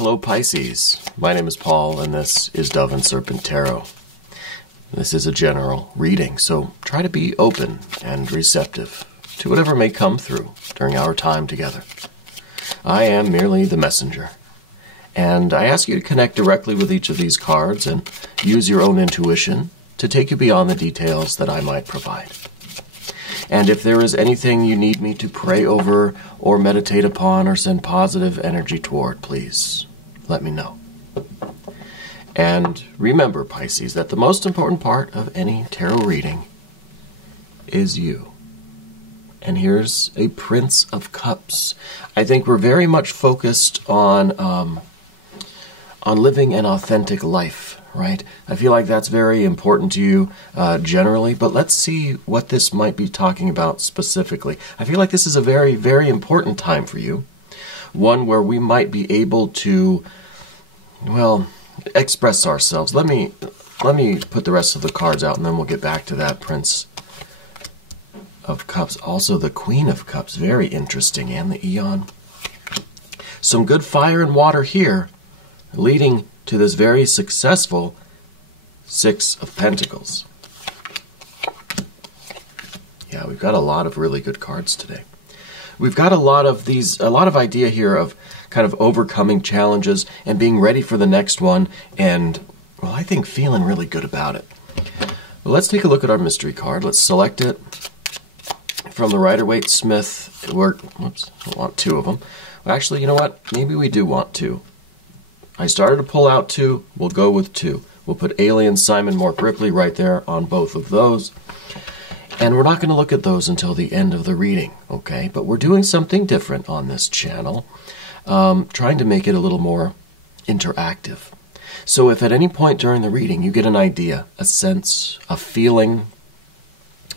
Hello Pisces, my name is Paul and this is Dove and Serpent Tarot. This is a general reading, so try to be open and receptive to whatever may come through during our time together. I am merely the messenger, and I ask you to connect directly with each of these cards and use your own intuition to take you beyond the details that I might provide. And if there is anything you need me to pray over or meditate upon or send positive energy toward, please let me know. And remember, Pisces, that the most important part of any tarot reading is you. And here's a Prince of Cups. I think we're very much focused on living an authentic life, right? I feel like that's very important to you generally, but let's see what this might be talking about specifically. I feel like this is a very, very important time for you. One where we might be able to, well, express ourselves. Let me put the rest of the cards out and then we'll get back to that Prince of Cups. Also the Queen of Cups, very interesting, and the Eon. Some good fire and water here, leading to this very successful Six of Pentacles. Yeah, we've got a lot of really good cards today. We've got a lot of idea here of kind of overcoming challenges and being ready for the next one, and, well, I think feeling really good about it. Well, let's take a look at our mystery card. Let's select it from the Rider-Waite-Smith. Whoops, I want two of them. Well, actually, you know what? Maybe we do want two. I started to pull out two. We'll go with two. We'll put Alien Simon Mork Ripley right there on both of those. And we're not going to look at those until the end of the reading, okay? But we're doing something different on this channel, trying to make it a little more interactive. So if at any point during the reading you get an idea, a sense, a feeling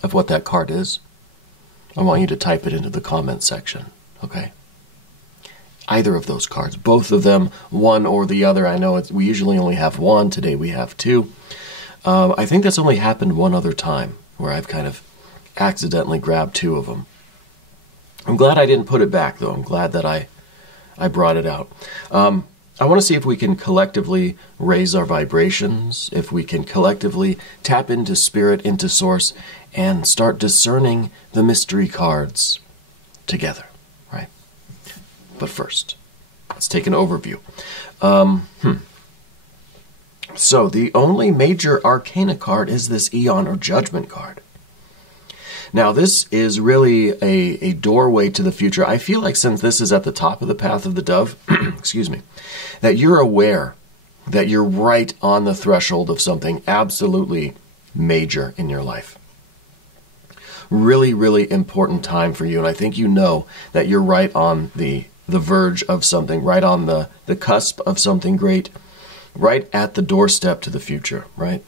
of what that card is, I want you to type it into the comment section, okay? Either of those cards, both of them, one or the other. I know we usually only have one. Today we have two. I think that's only happened one other time where I've kind of accidentally grabbed two of them. I'm glad I didn't put it back, though. I'm glad that I brought it out. I want to see if we can collectively raise our vibrations, if we can collectively tap into spirit, into source, and start discerning the mystery cards together, right? But first, let's take an overview. So the only major arcana card is this Eon or Judgment card. Now this is really a doorway to the future. I feel like since this is at the top of the path of the dove, excuse me, that you're aware that you're right on the threshold of something absolutely major in your life. Really, really important time for you, and I think you know that you're right on the verge of something, right on the cusp of something great, right at the doorstep to the future, right?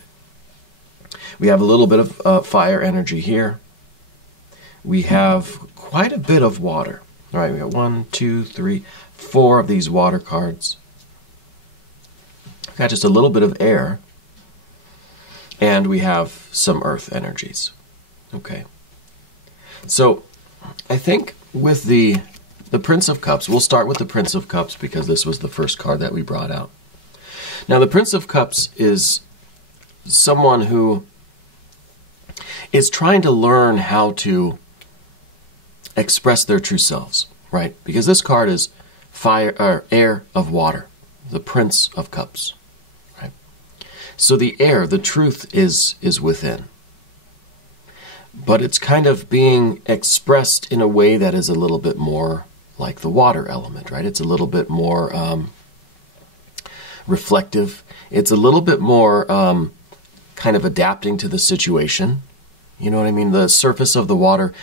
We have a little bit of fire energy here. We have quite a bit of water. All right, we got 1, 2, 3, 4 of these water cards. We've got just a little bit of air. And we have some earth energies. Okay. So I think with the Prince of Cups, we'll start with the Prince of Cups because this was the first card that we brought out. Now the Prince of Cups is someone who is trying to learn how to express their true selves, right? Because this card is fire or air of water, the Prince of Cups, right? So the air, the truth is within. But it's kind of being expressed in a way that is a little bit more like the water element, right? It's a little bit more reflective. It's a little bit more kind of adapting to the situation. You know what I mean? The surface of the water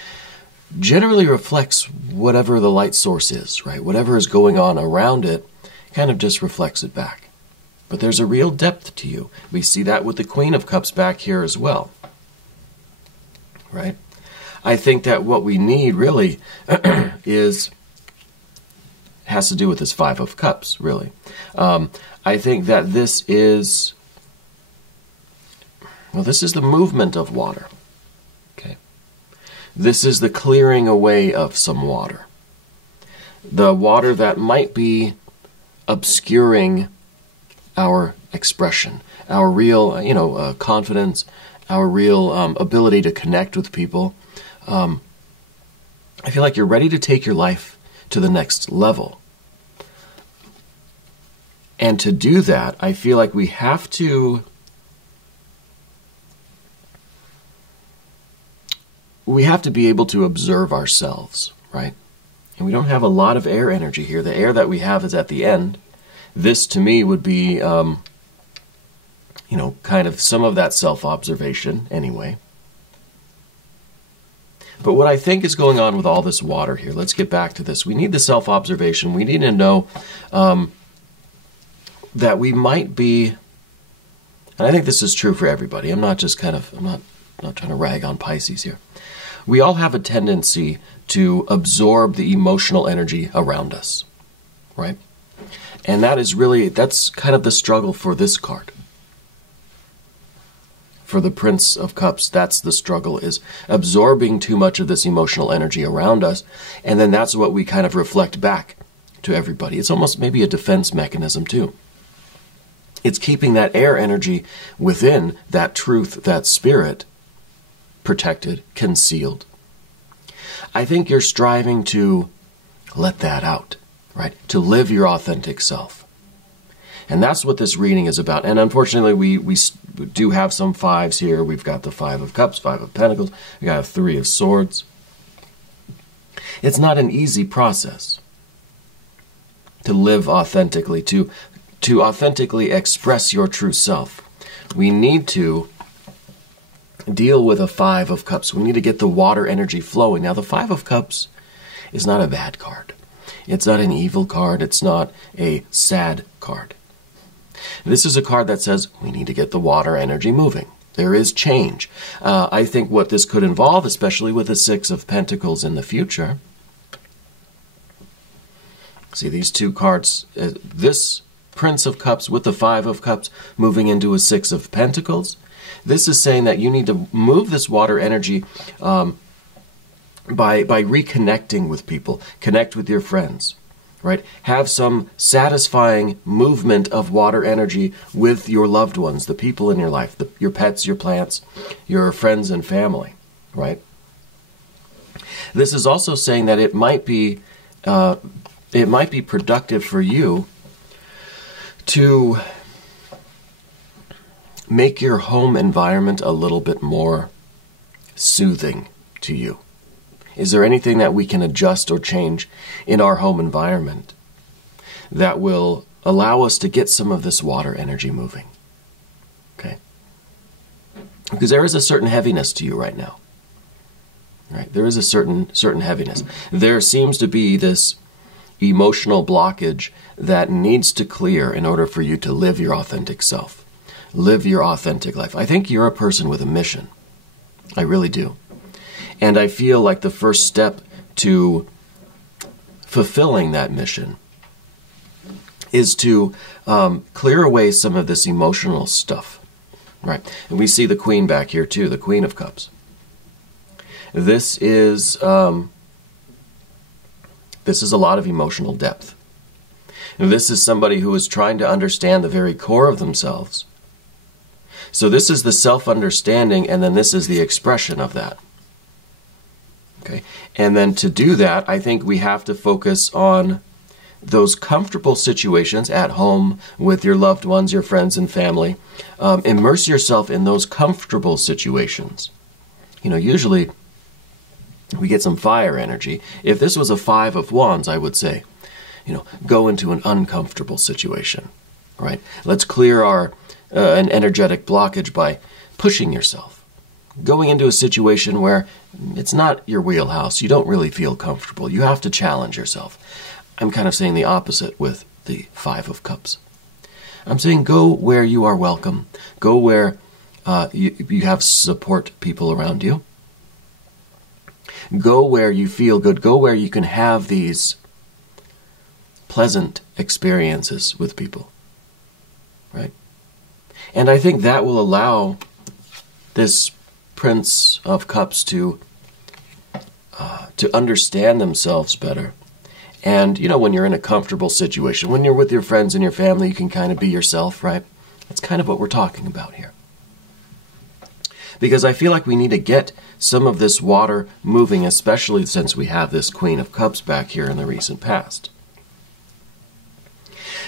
generally reflects whatever the light source is, right? Whatever is going on around it kind of just reflects it back. But there's a real depth to you. We see that with the Queen of Cups back here as well, right? I think that what we need really has to do with this Five of Cups, really. I think that this is the movement of water. Okay. This is the clearing away of some water. The water that might be obscuring our expression, our real, confidence, our real ability to connect with people. I feel like you're ready to take your life to the next level. And to do that, I feel like we have to be able to observe ourselves, right? And we don't have a lot of air energy here. The air that we have is at the end. This, to me, would be, kind of some of that self-observation anyway. But what I think is going on with all this water here, let's get back to this. We need the self-observation. We need to know that we might be, and I think this is true for everybody. I'm not trying to rag on Pisces here. We all have a tendency to absorb the emotional energy around us, right? And that's kind of the struggle for this card. For the Prince of Cups, that's the struggle, is absorbing too much of this emotional energy around us, and then that's what we kind of reflect back to everybody. It's almost maybe a defense mechanism too. It's keeping that air energy within, that truth, that spirit, protected, concealed. I think you're striving to let that out, right? To live your authentic self. And that's what this reading is about. And unfortunately, we do have some fives here. We've got the Five of Cups, Five of Pentacles. We got a Three of Swords. It's not an easy process to live authentically, to authentically express your true self. We need to deal with a Five of Cups. We need to get the water energy flowing. Now, the Five of Cups is not a bad card. It's not an evil card. It's not a sad card. This is a card that says we need to get the water energy moving. There is change. I think what this could involve, especially with the Six of Pentacles in the future. See these two cards, this Prince of Cups with the Five of Cups moving into a Six of Pentacles. This is saying that you need to move this water energy by reconnecting with people. Connect with your friends, right? Have some satisfying movement of water energy with your loved ones, the people in your life, your pets, your plants, your friends and family, right? This is also saying that it might be productive for you to make your home environment a little bit more soothing to you. Is there anything that we can adjust or change in our home environment that will allow us to get some of this water energy moving? Okay? Because there is a certain heaviness to you right now. Right? There is a certain heaviness. There seems to be this emotional blockage that needs to clear in order for you to live your authentic self. Live your authentic life. I think you're a person with a mission. I really do. And I feel like the first step to fulfilling that mission is to clear away some of this emotional stuff. Right? And we see the Queen back here too, the Queen of Cups. This is a lot of emotional depth. This is somebody who is trying to understand the very core of themselves. So this is the self-understanding, and then this is the expression of that. Okay? And then to do that, I think we have to focus on those comfortable situations at home with your loved ones, your friends and family. Immerse yourself in those comfortable situations. Usually we get some fire energy. If this was a Five of Wands, I would say, go into an uncomfortable situation, right? Let's clear an energetic blockage by pushing yourself. Going into a situation where it's not your wheelhouse, you don't really feel comfortable. You have to challenge yourself. I'm kind of saying the opposite with the Five of Cups. I'm saying go where you are welcome. Go where you have support people around you. Go where you feel good. Go where you can have these pleasant experiences with people, right? And I think that will allow this Prince of Cups to understand themselves better And, you know, when you're in a comfortable situation, when you're with your friends and your family, you can kind of be yourself, right? That's kind of what we're talking about here. Because I feel like we need to get some of this water moving, especially since we have this Queen of Cups back here in the recent past.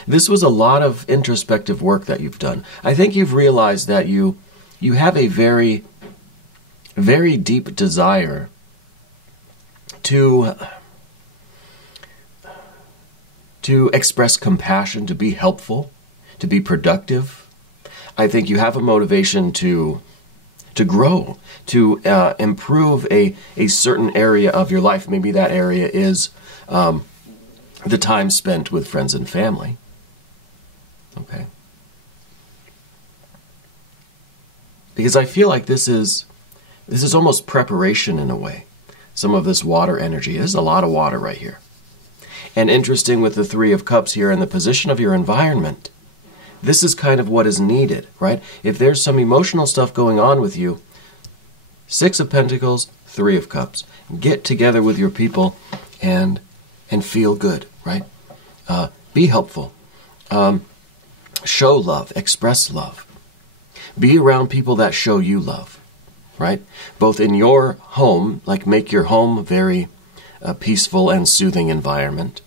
This was a lot of introspective work that you've done. I think you've realized that you have a very, very deep desire to express compassion, to be helpful, to be productive. I think you have a motivation to grow, to improve a certain area of your life. Maybe that area is the time spent with friends and family. Okay. Because I feel like this is almost preparation in a way. Some of this water energy. There's a lot of water right here. And interesting with the Three of Cups here and the position of your environment, this is kind of what is needed, right? If there's some emotional stuff going on with you, Six of Pentacles, Three of Cups. Get together with your people and feel good, right? Be helpful. Show love, express love. Be around people that show you love, right? Both in your home, like make your home very peaceful and soothing environment,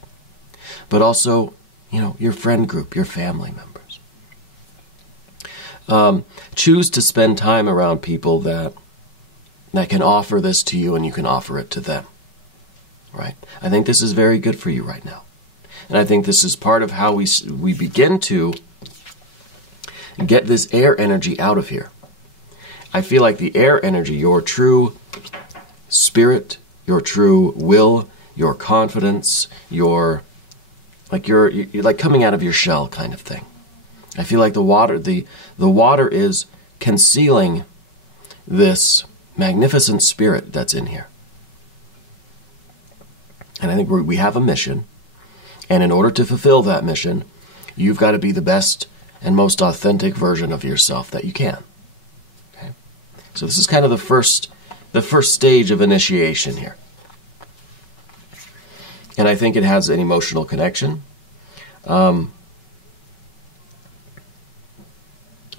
but also, you know, your friend group, your family members. Choose to spend time around people that can offer this to you and you can offer it to them, right? I think this is very good for you right now. And I think this is part of how we begin to get this air energy out of here. I feel like the air energy, your true spirit, your true will, your confidence, you're like coming out of your shell kind of thing. I feel like the water is concealing this magnificent spirit that's in here. And I think we have a mission. And in order to fulfill that mission, you've got to be the best and most authentic version of yourself that you can. Okay? So this is kind of the first stage of initiation here. And I think it has an emotional connection.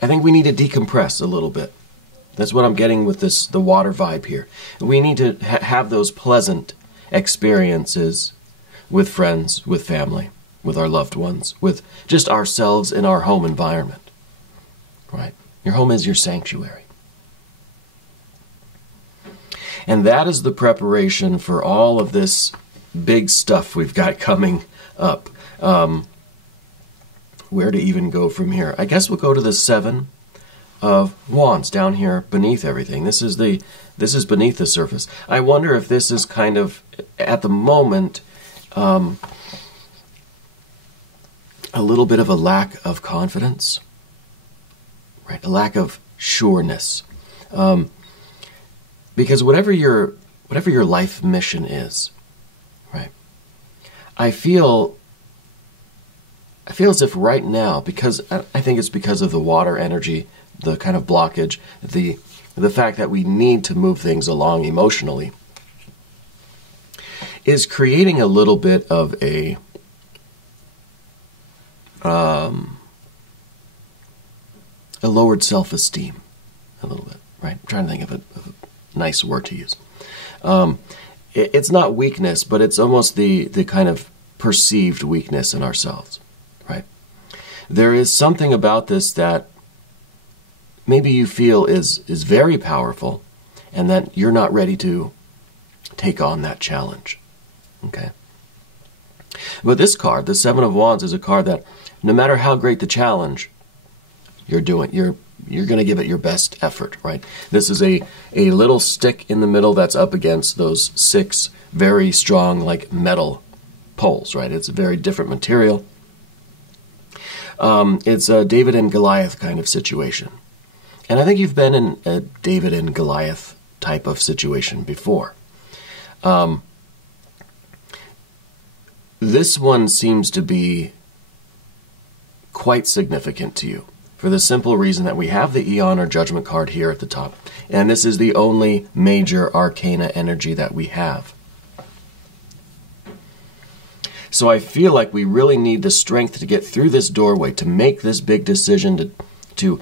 I think we need to decompress a little bit. That's what I'm getting with the water vibe here. We need to have those pleasant experiences with friends, with family, with our loved ones, with just ourselves in our home environment. Right? Your home is your sanctuary. And that is the preparation for all of this big stuff we've got coming up. Where to even go from here? I guess we'll go to the Seven of Wands down here beneath everything. This is beneath the surface. I wonder if this is kind of, at the moment, a little bit of a lack of confidence, right? A lack of sureness. Because whatever your life mission is, right? I feel as if right now, because I think it's because of the water energy, the kind of blockage, the fact that we need to move things along emotionally, is creating a little bit of a lowered self-esteem, a little bit, right? I'm trying to think of a nice word to use. It's not weakness, but it's almost the kind of perceived weakness in ourselves, right? There is something about this that maybe you feel is very powerful, and that you're not ready to take on that challenge, okay? But this card, the Seven of Wands, is a card that no matter how great the challenge, you're going to give it your best effort, right? This is a little stick in the middle that's up against those 6 very strong, like, metal poles, right? It's a very different material. It's a David and Goliath kind of situation. And I think you've been in a David and Goliath type of situation before. This one seems to be quite significant to you, for the simple reason that we have the Eon or Judgment card here at the top. And this is the only major arcana energy that we have. So I feel like we really need the strength to get through this doorway, to make this big decision, to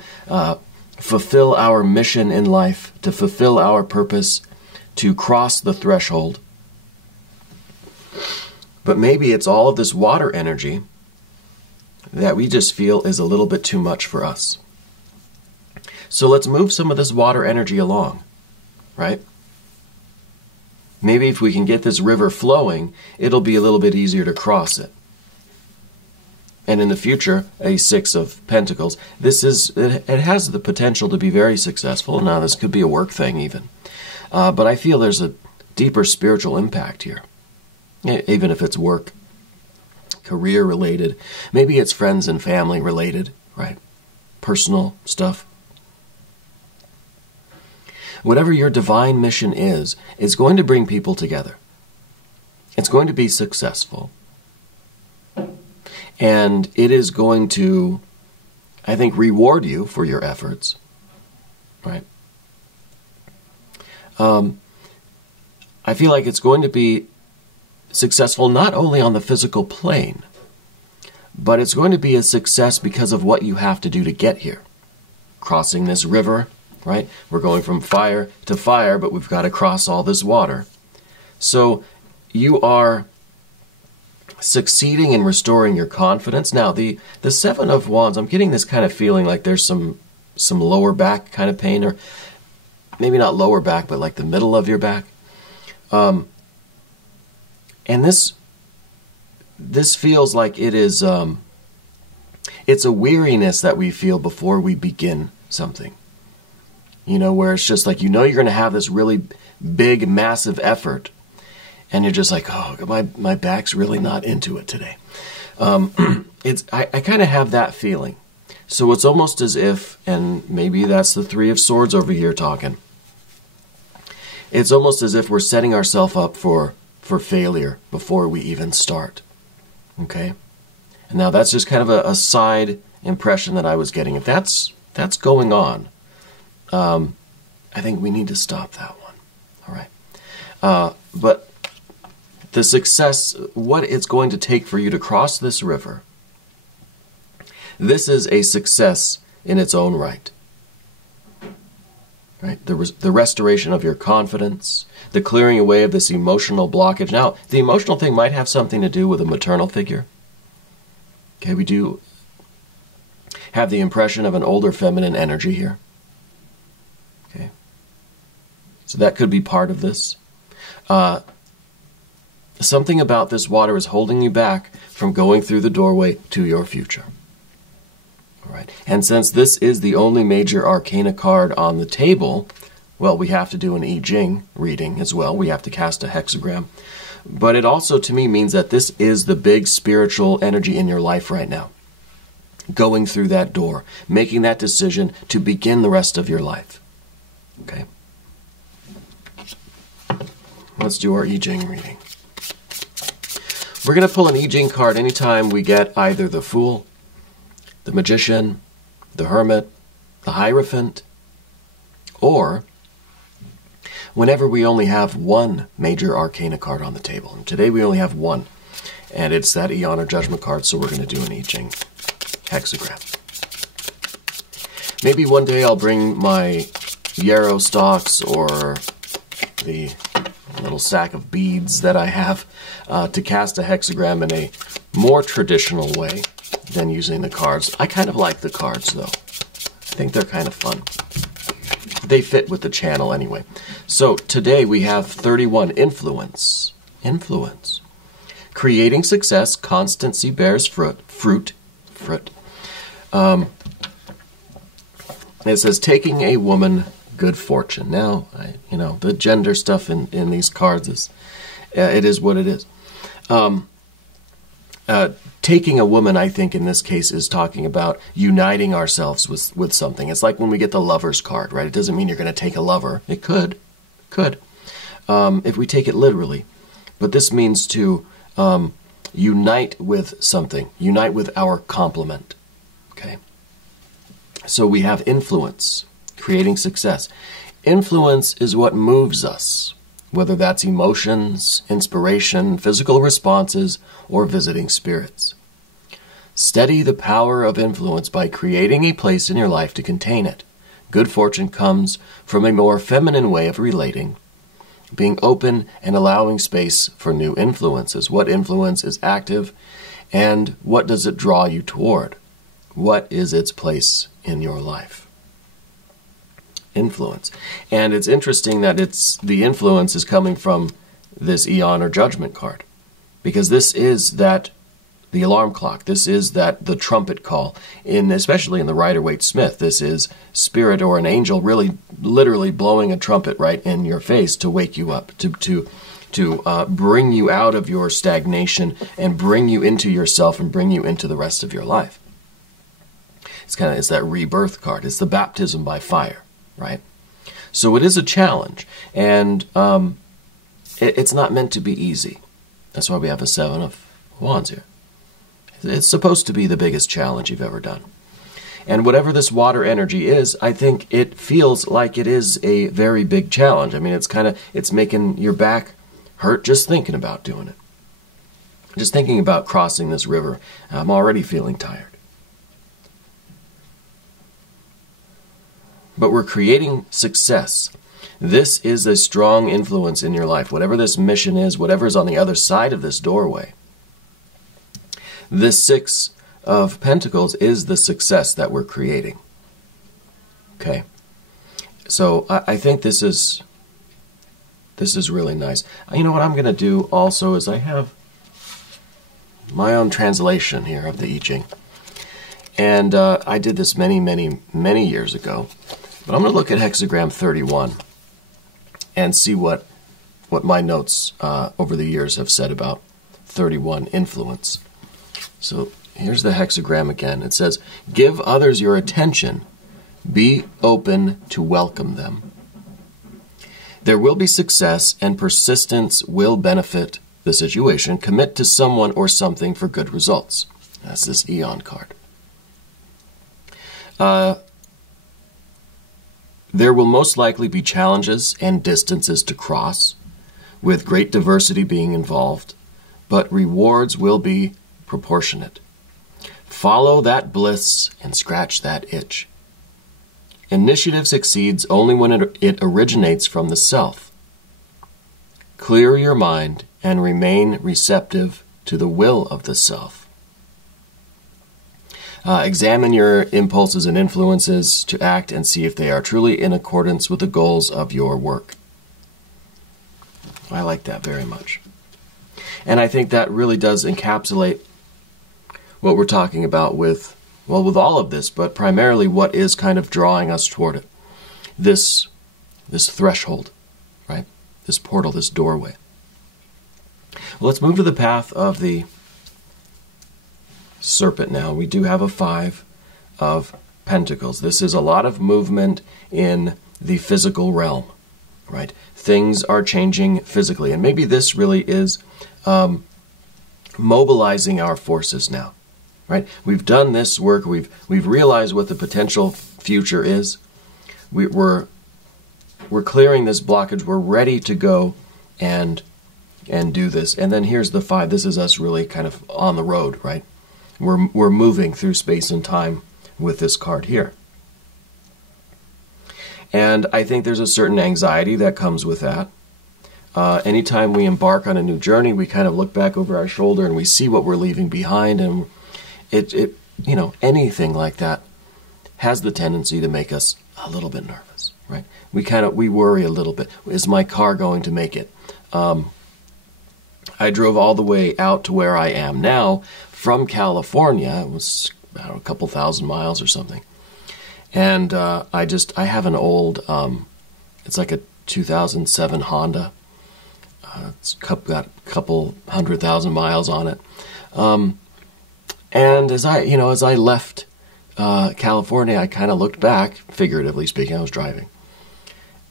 fulfill our mission in life, to fulfill our purpose, to cross the threshold. But maybe it's all of this water energy that we just feel is a little bit too much for us. So let's move some of this water energy along, right? Maybe if we can get this river flowing, it'll be a little bit easier to cross it. And in the future, a Six of Pentacles, it has the potential to be very successful. Now, this could be a work thing even. But I feel there's a deeper spiritual impact here, even if it's work, career related. Maybe it's friends and family related, right? Personal stuff. Whatever your divine mission is going to bring people together. It's going to be successful. And it is going to, I think, reward you for your efforts, right? I feel like it's going to be successful not only on the physical plane, but it's going to be a success because of what you have to do to get here. Crossing this river, right? We're going from fire to fire, but we've got to cross all this water. So you are succeeding in restoring your confidence. Now, the Seven of Wands, I'm getting this kind of feeling like there's some lower back kind of pain, or maybe not lower back, but like the middle of your back. And this feels like it is, it's a weariness that we feel before we begin something. You know, where it's just like, you know, you're going to have this really big, massive effort, and you're just like, oh, my back's really not into it today. I kind of have that feeling. So it's almost as if, and maybe that's the Three of Swords over here talking. It's almost as if we're setting ourselves up for failure before we even start. Okay? And now that's just kind of a side impression that I was getting. If that's going on, I think we need to stop that one. All right. But the success, what it's going to take for you to cross this river, this is a success in its own right. Right? The restoration of your confidence, the clearing away of this emotional blockage. Now, the emotional thing might have something to do with a maternal figure. Okay, we do have the impression of an older feminine energy here. Okay. So that could be part of this. Something about this water is holding you back from going through the doorway to your future. All right. And since this is the only major arcana card on the table, well, we have to do an I Ching reading as well. We have to cast a hexagram. But it also, to me, means that this is the big spiritual energy in your life right now. Going through that door, making that decision to begin the rest of your life. Okay? Let's do our I Ching reading. We're going to pull an I Ching card anytime we get either the Fool, the Magician, the Hermit, the Hierophant, or whenever we only have one major arcana card on the table. And today we only have one, and it's that Eon or Judgment card, so we're going to do an I Ching hexagram. Maybe one day I'll bring my yarrow stalks or the little sack of beads that I have to cast a hexagram in a more traditional way than using the cards. I kind of like the cards, though. I think they're kind of fun. They fit with the channel anyway. So today we have 31, influence. Influence. Creating success, constancy bears fruit. It says taking a woman, good fortune. Now, the gender stuff in these cards is, it is what it is. Taking a woman, I think, in this case is talking about uniting ourselves with something. It's like when we get the Lover's card, right? It doesn't mean you're going to take a lover. It could, if we take it literally. But this means to unite with something, unite with our complement. Okay? So we have influence, creating success. Influence is what moves us. whether that's emotions, inspiration, physical responses, or visiting spirits. Steady the power of influence by creating a place in your life to contain it. Good fortune comes from a more feminine way of relating, being open and allowing space for new influences. What influence is active, and what does it draw you toward? What is its place in your life? Influence. And it's interesting that the influence is coming from this Eon or Judgment card, because this is the alarm clock. This is the trumpet call, especially in the Rider-Waite-Smith. This is spirit or an angel really literally blowing a trumpet right in your face to wake you up, to bring you out of your stagnation and bring you into yourself and bring you into the rest of your life. It's that rebirth card. It's the baptism by fire, right? So it is a challenge, and it's not meant to be easy. That's why we have a 7 of Wands here. It's supposed to be the biggest challenge you've ever done. And whatever this water energy is, I think it feels like it is a very big challenge. I mean, it's making your back hurt just thinking about doing it. Just thinking about crossing this river, I'm already feeling tired. But we're creating success. This is a strong influence in your life. Whatever this mission is, whatever's on the other side of this doorway, this 6 of Pentacles is the success that we're creating. Okay? So I think this is really nice. You know what I'm going to do also is I have my own translation here of the I Ching. And I did this many, many, many years ago. But I'm going to look at hexagram 31 and see what my notes over the years have said about 31 influence. So here's the hexagram again. It says, give others your attention. Be open to welcome them. There will be success, and persistence will benefit the situation. Commit to someone or something for good results. That's this Eon card. There will most likely be challenges and distances to cross, with great diversity being involved, but rewards will be proportionate. Follow that bliss and scratch that itch. Initiative succeeds only when it originates from the self. Clear your mind and remain receptive to the will of the self. Examine your impulses and influences to act and see if they are truly in accordance with the goals of your work. I like that very much. And I think that really does encapsulate what we're talking about with all of this, but primarily what is kind of drawing us toward it. This threshold, right? This portal, this doorway. Well, let's move to the path of the Serpent now. We do have a 5 of Pentacles. This is a lot of movement in the physical realm, right? Things are changing physically, and maybe this really is mobilizing our forces now. Right? We've done this work. We've realized what the potential future is. We're clearing this blockage. We're ready to go and do this. And then here's the 5. This is us really kind of on the road, right? We're moving through space and time with this card here. And I think there's a certain anxiety that comes with that. Anytime we embark on a new journey, we kind of look back over our shoulder and we see what we're leaving behind, and anything like that has the tendency to make us a little bit nervous, right? We worry a little bit. Is my car going to make it? I drove all the way out to where I am now from California. It was a couple thousand miles or something. And I have an old, it's like a 2007 Honda. It's got a couple 100,000 miles on it. And as I left California, I kind of looked back, figuratively speaking. I was driving,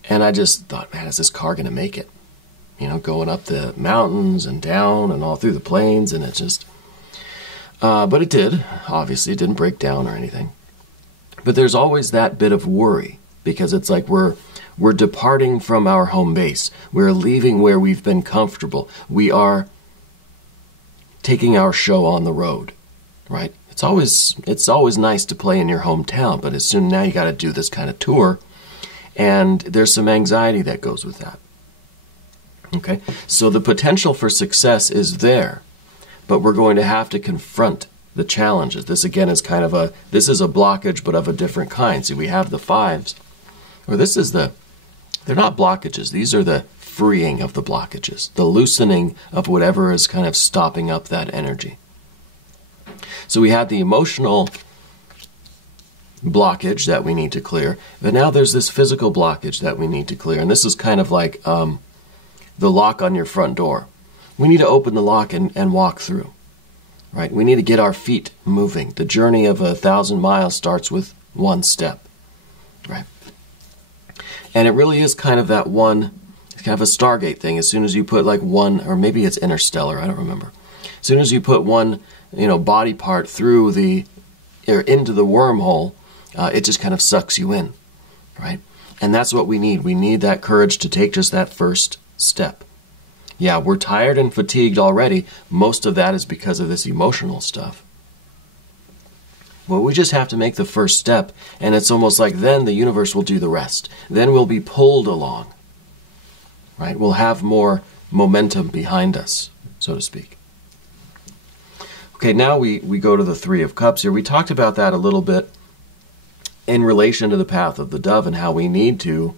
and I just thought, man, is this car going to make it? Going up the mountains and down and all through the plains, and it just, but it did. Obviously, it didn't break down or anything. But there's always that bit of worry, because it's like we're departing from our home base. We're leaving where we've been comfortable. We are taking our show on the road, right? It's always nice to play in your hometown, but as soon now you got to do this kind of tour, and there's some anxiety that goes with that. Okay, so the potential for success is there, but we're going to have to confront the challenges. This again is kind of this is a blockage, but of a different kind. See, we have the fives, or they're not blockages. These are the freeing of the blockages, the loosening of whatever is kind of stopping up that energy. So we had the emotional blockage that we need to clear, but now there's this physical blockage that we need to clear. And this is kind of like the lock on your front door. We need to open the lock and walk through, right? We need to get our feet moving. The journey of 1,000 miles starts with one step, right? And it really is kind of that one, it's kind of a Stargate thing. As soon as you put like one, or maybe it's interstellar, I don't remember. As soon as you put one, body part through into the wormhole, it just kind of sucks you in, right? And that's what we need. We need that courage to take just that first step. Yeah, we're tired and fatigued already. Most of that is because of this emotional stuff. Well, we just have to make the first step, and it's almost like then the universe will do the rest. Then we'll be pulled along, right? We'll have more momentum behind us, so to speak. Okay, now we go to the Three of Cups here. We talked about that a little bit in relation to the path of the dove and how we need to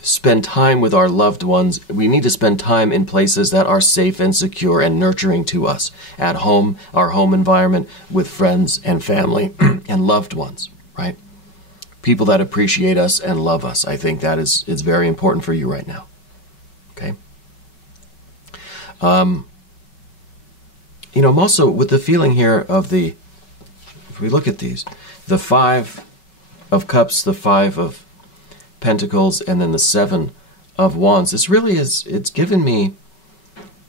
spend time with our loved ones. We need to spend time in places that are safe and secure and nurturing to us. At home, our home environment, with friends and family and loved ones, right? People that appreciate us and love us. I think that is very important for you right now. Okay? I'm also with the feeling here of if we look at these, the Five of Cups, the Five of Pentacles, and then the Seven of Wands. This really it's given me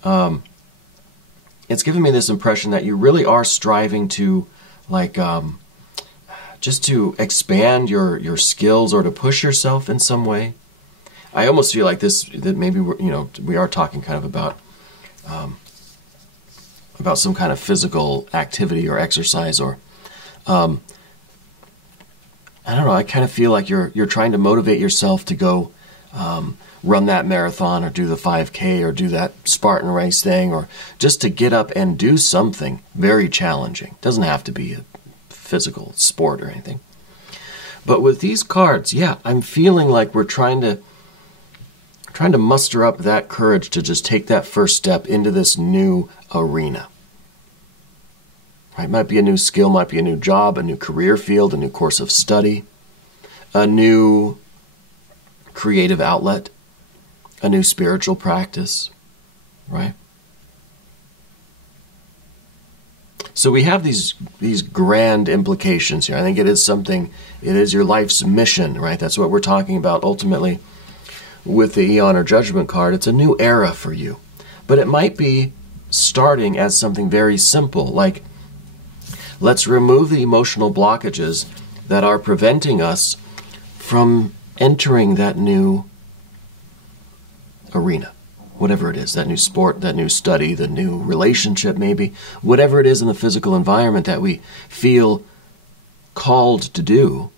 this impression that you really are striving to just to expand your skills or to push yourself in some way. I almost feel like that maybe we are talking kind of about some kind of physical activity or exercise, or I don't know, I kind of feel like you're trying to motivate yourself to go run that marathon or do the 5K or do that Spartan race thing, or just to get up and do something very challenging. Doesn't have to be a physical sport or anything. But with these cards, yeah, I'm feeling like we're trying to muster up that courage to just take that first step into this new arena. Right? Might be a new skill, might be a new job, a new career field, a new course of study, a new creative outlet, a new spiritual practice, right? So we have these grand implications here. I think it is your life's mission, right? That's what we're talking about ultimately with the Eon or Judgment card. It's a new era for you. But it might be starting as something very simple, like let's remove the emotional blockages that are preventing us from entering that new arena, whatever it is, that new sport, that new study, the new relationship maybe, whatever it is in the physical environment that we feel called to do.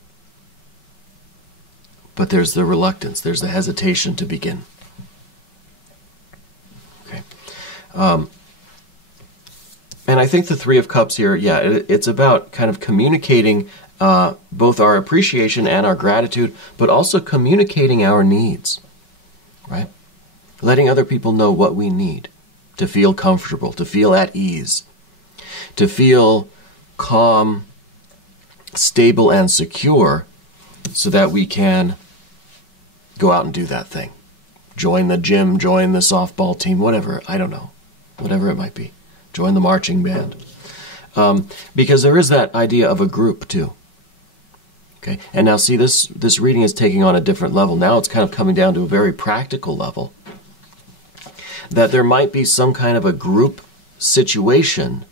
But there's the reluctance, there's the hesitation to begin. Okay. And I think the Three of Cups here, yeah, it's about kind of communicating both our appreciation and our gratitude, but also communicating our needs, right? Letting other people know what we need to feel comfortable, to feel at ease, to feel calm, stable, and secure, so that we can go out and do that thing. Join the gym, join the softball team, whatever, I don't know, whatever it might be. Join the marching band. Because there is that idea of a group too. Okay, and now see, this reading is taking on a different level. Now it's kind of coming down to a very practical level. That there might be some kind of a group situation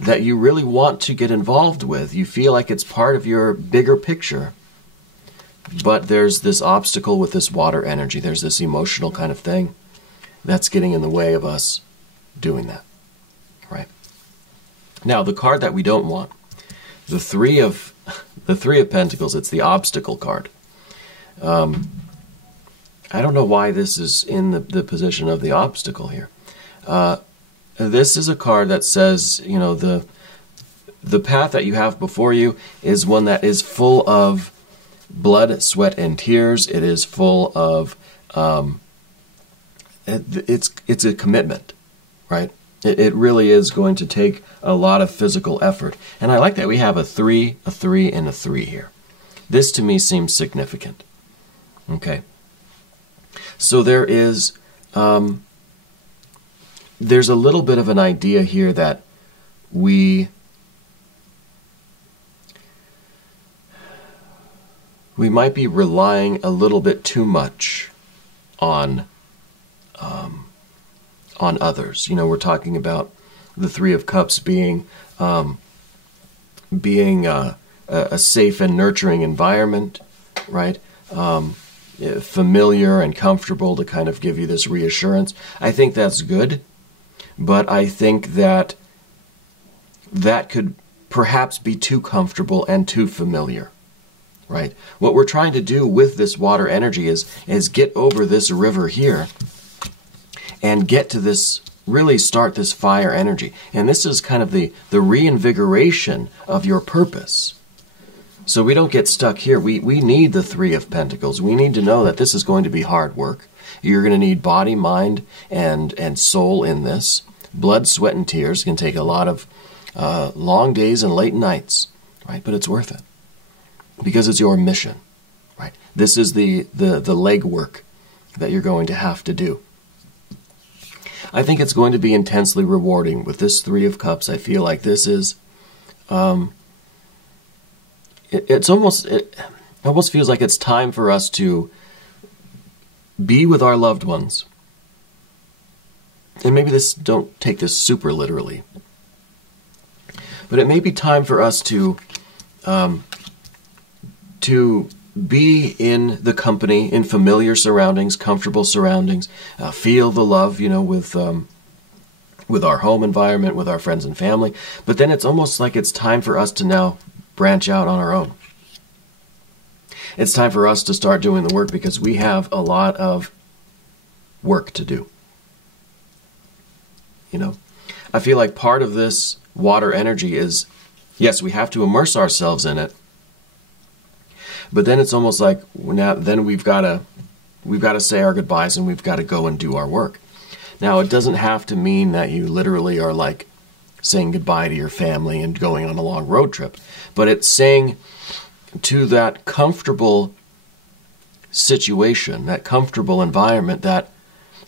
that you really want to get involved with. You feel like it's part of your bigger picture. But there's this obstacle with this water energy. There's this emotional kind of thing that's getting in the way of us doing that, right? Now, the card that we don't want, the three of Pentacles, it's the obstacle card. I don't know why this is in the position of the obstacle here. This is a card that says, you know, the path that you have before you is one that is full of blood, sweat, and tears. It is full of, it's a commitment, right? It really is going to take a lot of physical effort. And I like that we have a 3, a 3, and a 3 here. This to me seems significant. Okay. So there is, there's a little bit of an idea here that we might be relying a little bit too much on others. You know, we're talking about the Three of Cups being a safe and nurturing environment, right? Familiar and comfortable to kind of give you this reassurance. I think that's good, but I think that could perhaps be too comfortable and too familiar, right? What we're trying to do with this water energy is get over this river here and get to this, really start this fire energy. And this is kind of the reinvigoration of your purpose. So we don't get stuck here. We need the Three of Pentacles. We need to know that this is going to be hard work. You're going to need body, mind, and soul in this. Blood, sweat, and tears can take a lot of long days and late nights, right? But it's worth it because it's your mission, right? This is the legwork that you're going to have to do. I think it's going to be intensely rewarding with this Three of Cups. I feel like this is... It almost feels like it's time for us to be with our loved ones. And maybe don't take this super literally, but it may be time for us to be in the company, in familiar surroundings, comfortable surroundings, feel the love, you know, with our home environment, with our friends and family. But then it's almost like it's time for us to now branch out on our own. It's time for us to start doing the work because we have a lot of work to do. You know, I feel like part of this water energy is, yes, we have to immerse ourselves in it, but then it's almost like then we've got to say our goodbyes and we've got to go and do our work. Now, it doesn't have to mean that you literally are like saying goodbye to your family and going on a long road trip, but it's saying to that comfortable situation, that comfortable environment, that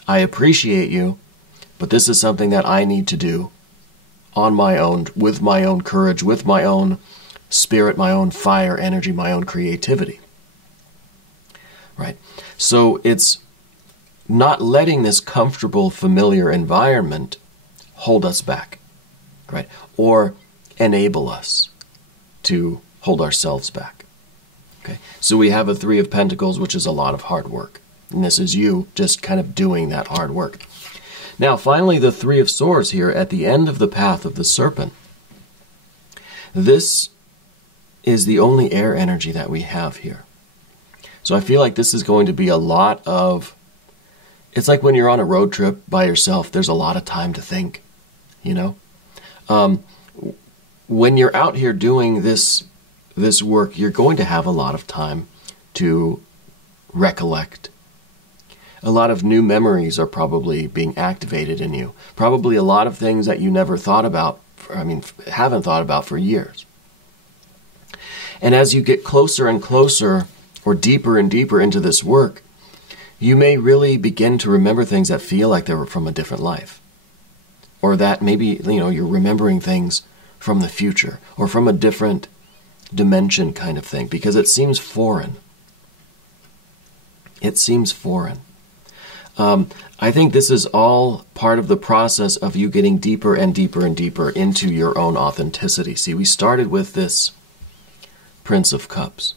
I appreciate you, but this is something that I need to do on my own, with my own courage, with my own spirit, my own fire energy, my own creativity. Right? So it's not letting this comfortable, familiar environment hold us back, right? Or enable us to hold ourselves back. Okay? So we have a Three of Pentacles, which is a lot of hard work. And this is you just kind of doing that hard work. Now, finally, the Three of Swords here at the end of the path of the Serpent. This is the only air energy that we have here. So I feel like this is going to be a lot of... It's like when you're on a road trip by yourself, there's a lot of time to think, you know? When you're out here doing this work, you're going to have a lot of time to recollect. A lot of new memories are probably being activated in you. Probably a lot of things that you never thought about, haven't thought about for years. And as you get closer and closer, or deeper and deeper into this work, you may really begin to remember things that feel like they were from a different life. Or that maybe, you know, you're remembering things from the future, or from a different dimension kind of thing, because it seems foreign. It seems foreign. I think this is all part of the process of you getting deeper and deeper and deeper into your own authenticity. See, we started with this Prince of Cups.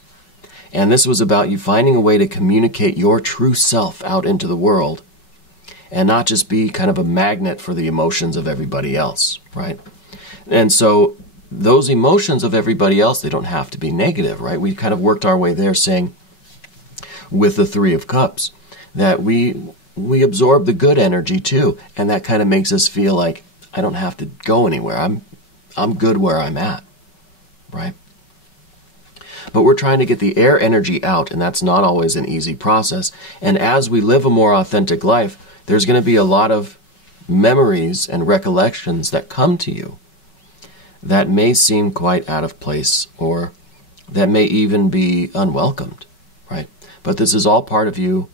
And this was about you finding a way to communicate your true self out into the world and not just be kind of a magnet for the emotions of everybody else, right? And so those emotions of everybody else, they don't have to be negative, right? We kind of worked our way there saying with the Three of Cups that we absorb the good energy too, and that kind of makes us feel like I don't have to go anywhere. I'm good where I'm at, right? But we're trying to get the air energy out, and that's not always an easy process. And as we live a more authentic life, there's going to be a lot of memories and recollections that come to you that may seem quite out of place, or that may even be unwelcomed, right? But this is all part of you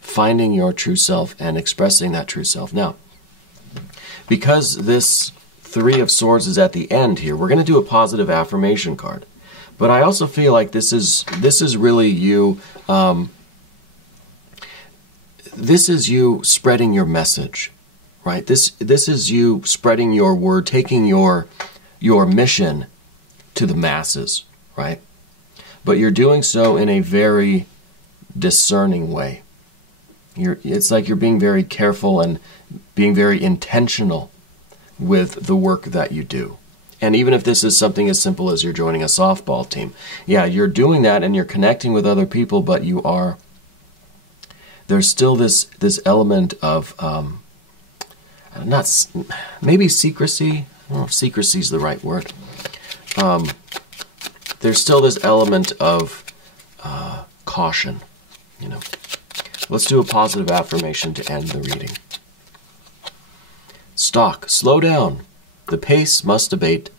finding your true self and expressing that true self. Now, because this Three of Swords is at the end here, we're going to do a positive affirmation card. But I also feel like this is really you. This is you spreading your message, right? This is you spreading your word, taking your mission to the masses, right? But you're doing so in a very discerning way. It's like you're being very careful and being very intentional with the work that you do. And even if this is something as simple as you're joining a softball team, yeah, you're doing that and you're connecting with other people, but there's still this element of maybe secrecy. I don't know if secrecy is the right word. There's still this element of caution, you know. Let's do a positive affirmation to end the reading. Stock, slow down. The pace must abate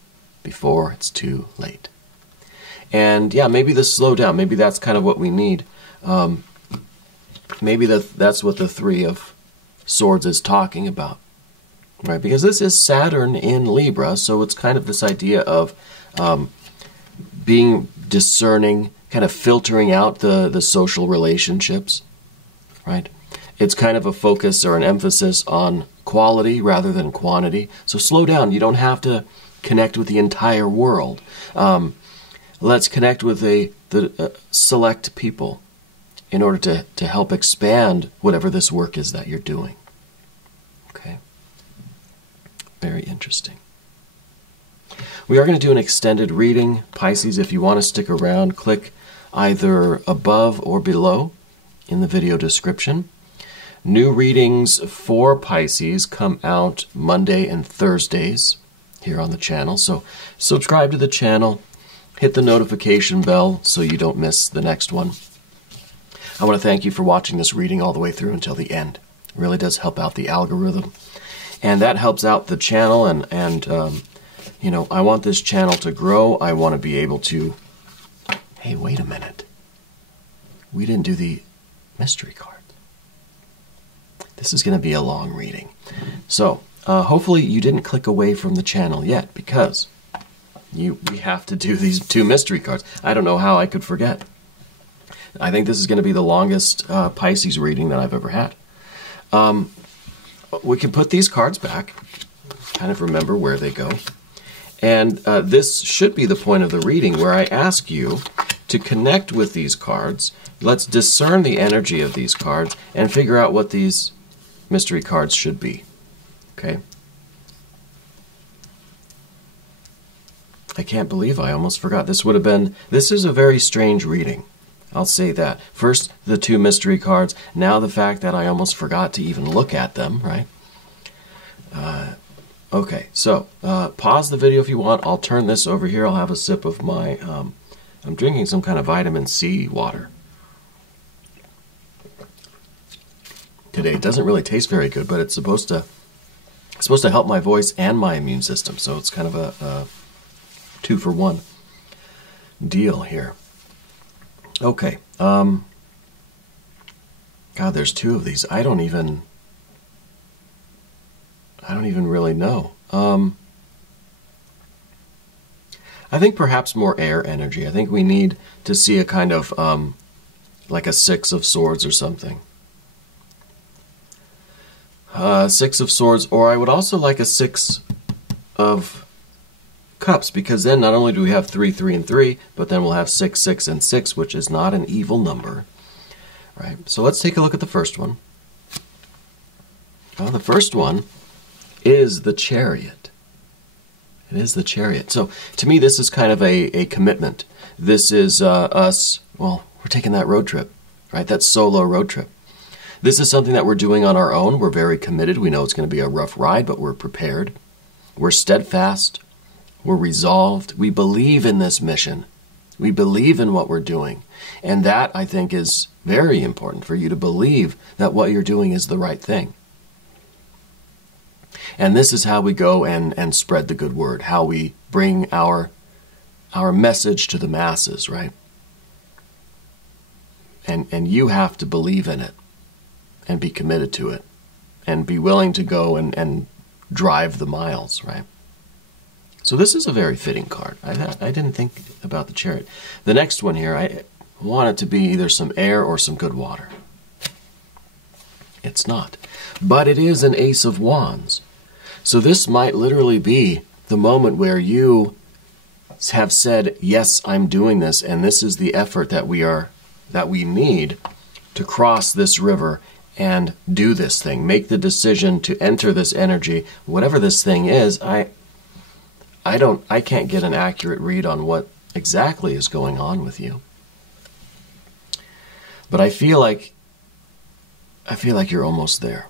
before it's too late. And yeah, maybe the slow down, maybe that's kind of what we need. Maybe that's what the Three of Swords is talking about, right? Because this is Saturn in Libra, so it's kind of this idea of being discerning, kind of filtering out the social relationships, right? It's kind of a focus or an emphasis on quality rather than quantity. So slow down. You don't have to connect with the entire world. Let's connect with the select people in order to help expand whatever this work is that you're doing. Okay? Very interesting. We are going to do an extended reading. Pisces, if you want to stick around, click either above or below in the video description. New readings for Pisces come out Monday and Thursdays here on the channel. So subscribe to the channel, hit the notification bell so you don't miss the next one. I want to thank you for watching this reading all the way through until the end. It really does help out the algorithm. And that helps out the channel, and you know, I want this channel to grow. I want to be able to... Hey, wait a minute. We didn't do the mystery card. This is going to be a long reading. So, hopefully you didn't click away from the channel yet, because we have to do these two mystery cards. I don't know how I could forget. I think this is going to be the longest Pisces reading that I've ever had. We can put these cards back, kind of remember where they go. And this should be the point of the reading where I ask you to connect with these cards. Let's discern the energy of these cards and figure out what these mystery cards should be. Okay? I can't believe I almost forgot. This is a very strange reading. I'll say that. First, the two mystery cards. Now the fact that I almost forgot to even look at them, right? Okay, so pause the video if you want. I'll turn this over here. I'll have a sip of my... I'm drinking some kind of vitamin C water today. It doesn't really taste very good, but it's supposed to help my voice and my immune system. So it's kind of a 2-for-1 deal here. Okay. God, there's two of these. I don't even really know. I think perhaps more air energy. I think we need to see a kind of like a Six of Swords or something. Six of Swords, or I would also like a Six of Cups, because then not only do we have 3, 3, and 3, but then we'll have 6, 6, and 6, which is not an evil number. Right? So let's take a look at the first one. The first one is the Chariot. It is the Chariot. So to me, this is kind of a commitment. This is us, well, we're taking that road trip, right? That solo road trip. This is something that we're doing on our own. We're very committed. We know it's going to be a rough ride, but we're prepared. We're steadfast. We're resolved. We believe in this mission. We believe in what we're doing. And that, I think, is very important for you to believe that what you're doing is the right thing. And this is how we go and spread the good word, how we bring our message to the masses, right? And you have to believe in it and be committed to it and be willing to go and drive the miles, right? So this is a very fitting card. I didn't think about the Chariot. The next one here, I want it to be either some air or some good water. It's not. But it is an Ace of Wands. So this might literally be the moment where you have said, yes, I'm doing this, and this is the effort that we need to cross this river and do this thing. Make the decision to enter this energy, whatever this thing is. I can't get an accurate read on what exactly is going on with you. But I feel like you're almost there.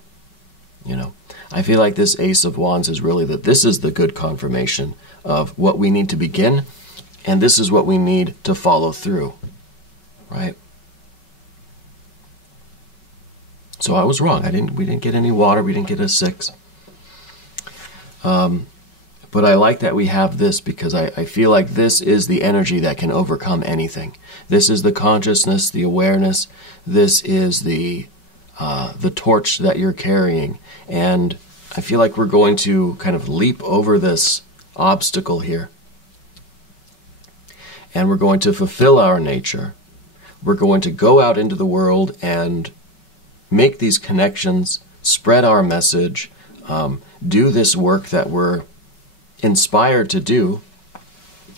You know, I feel like this Ace of Wands is really this is the good confirmation of what we need to begin, and this is what we need to follow through, right? So I was wrong. We didn't get any water. We didn't get a 6. But I like that we have this because I feel like this is the energy that can overcome anything. This is the consciousness, the awareness. This is the torch that you're carrying. And I feel like we're going to kind of leap over this obstacle here. And we're going to fulfill our nature. We're going to go out into the world and make these connections, spread our message, do this work that we're inspired to do.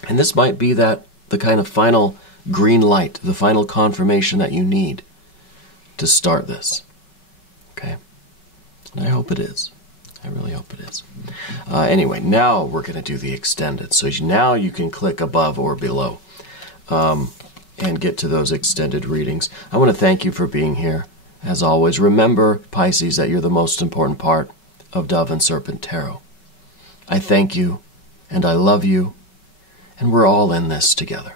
And this might be the kind of final green light, the final confirmation that you need to start this. Okay? And I hope it is. I really hope it is. Anyway, now we're going to do the extended. So now you can click above or below and get to those extended readings. I want to thank you for being here. As always, remember, Pisces, that you're the most important part of Dove and Serpent Tarot. I thank you, and I love you, and we're all in this together.